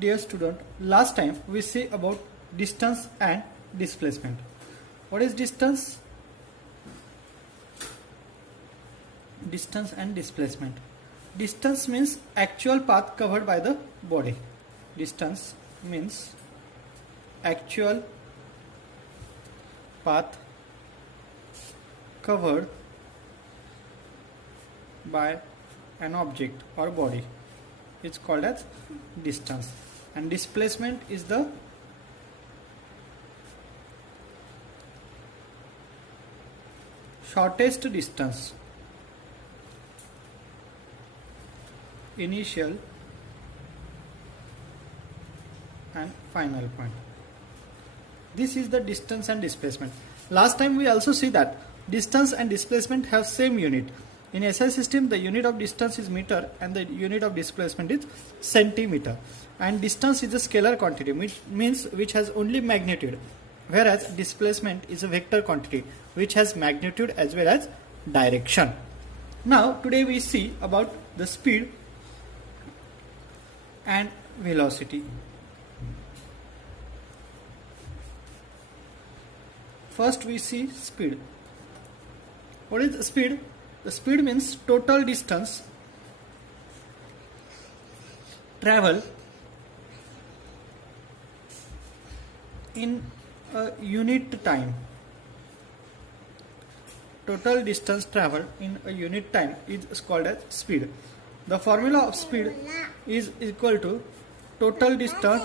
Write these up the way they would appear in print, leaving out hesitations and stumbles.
Dear student, last time we see about distance and displacement. What is distance? Distance and displacement. Distance means actual path covered by the body. Distance means actual path covered by an object or body. It's called as distance, and displacement is the shortest distance, initial and final point. This is the distance and displacement. Last time we also see that distance and displacement have same unit. In SI system, the unit of distance is meter and the unit of displacement is centimeter. And distance is a scalar quantity, means which has only magnitude, whereas displacement is a vector quantity which has magnitude as well as direction. Now today we see about the speed and velocity. First we see speed. What is the speed? The speed means total distance travel in a unit time. Total distance travel in a unit time is called as speed. The formula of speed is equal to total distance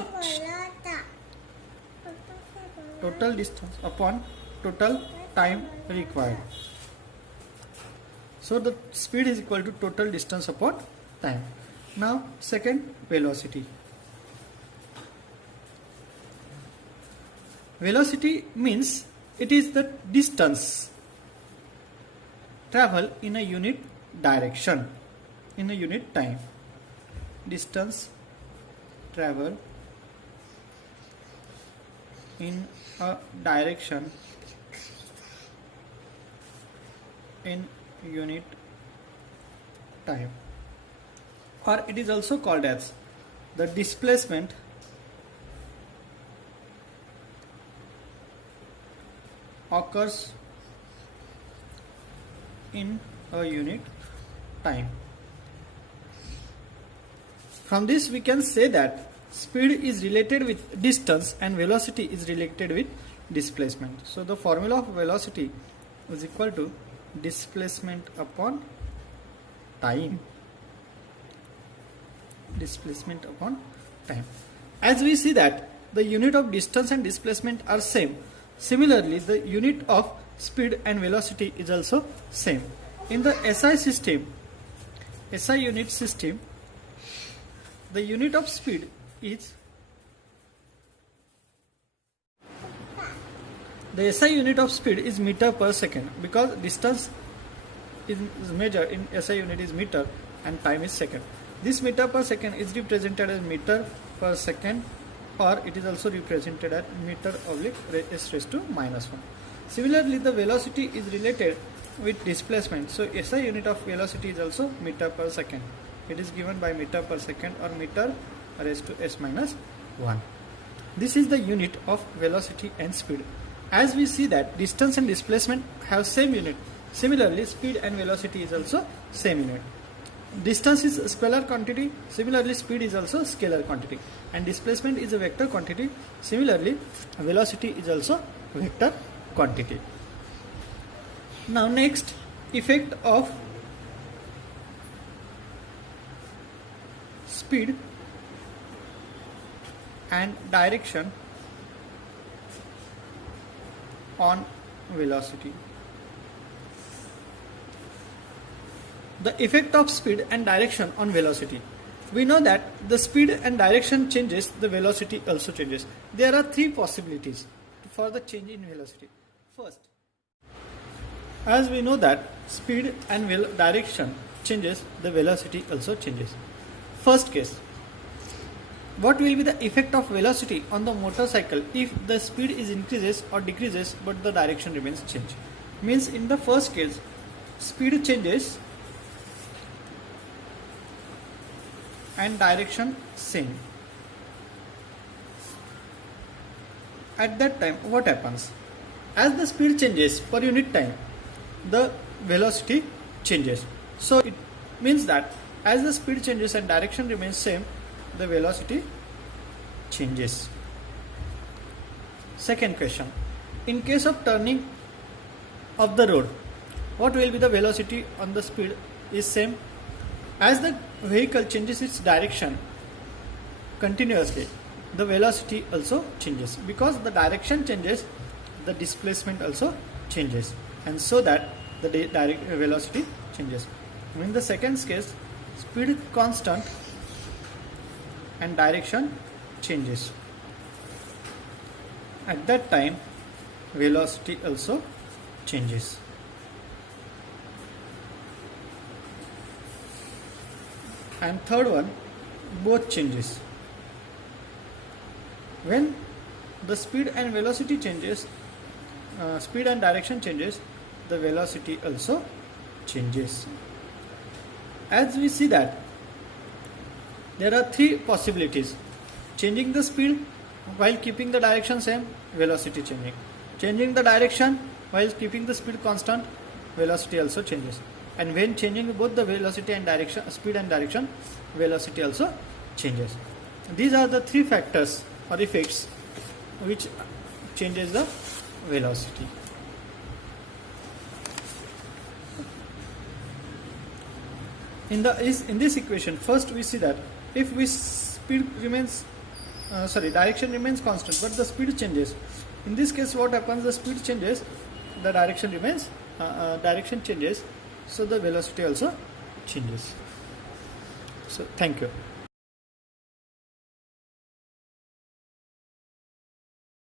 upon total time required. So the speed is equal to total distance upon time. Now second, velocity. Velocity means it is the distance travel in a unit direction, in a unit time. Distance travel in a direction in unit time, or it is also called as the displacement occurs in a unit time. From this we can say that speed is related with distance and velocity is related with displacement. So the formula of velocity is equal to displacement upon time. Displacement upon time. As we see that the unit of distance and displacement are same, similarly the unit of speed and velocity is also same. In the SI system, SI unit system, the unit of speed is the SI unit of speed is meter per second, because distance is measured in SI unit is meter and time is second. This meter per second is represented as meter per second, or it is also represented as meter oblique s raised to minus 1. Similarly, the velocity is related with displacement. So SI unit of velocity is also meter per second. It is given by meter per second or meter raised to s minus 1. This is the unit of velocity and speed. As we see that distance and displacement have same unit, similarly speed and velocity is also same unit. Distance is a scalar quantity, similarly speed is also scalar quantity, and displacement is a vector quantity, similarly velocity is also vector quantity. Now next, effect of speed and direction on velocity. The effect of speed and direction on velocity. We know that the speed and direction changes, the velocity also changes. There are three possibilities for the change in velocity. First, as we know that speed and direction changes, the velocity also changes. First case, what will be the effect of velocity on the motorcycle if the speed is increases or decreases but the direction remains changed? Means in the first case, speed changes and direction same. at that time what happens? As the speed changes per unit time, the velocity changes. So it means that as the speed changes and direction remains same, the velocity changes. Second question, in case of turning of the road, what will be the velocity on the speed is same? As the vehicle changes its direction continuously, the velocity also changes. Because the direction changes, the displacement also changes, and so that the direct velocity changes. In the second case, speed constant and direction changes. At that time, velocity also changes. And third one, both changes. When the speed and velocity changes, speed and direction changes, the velocity also changes. As we see that there are three possibilities: changing the speed while keeping the direction same, velocity changing; changing the direction while keeping the speed constant, velocity also changes; and when changing both the velocity and direction, speed and direction, velocity also changes. These are the three factors or effects which changes the velocity. In this equation, first we see that if direction remains constant but the speed changes, in this case what happens? The speed changes, the direction changes, so the velocity also changes. So thank you.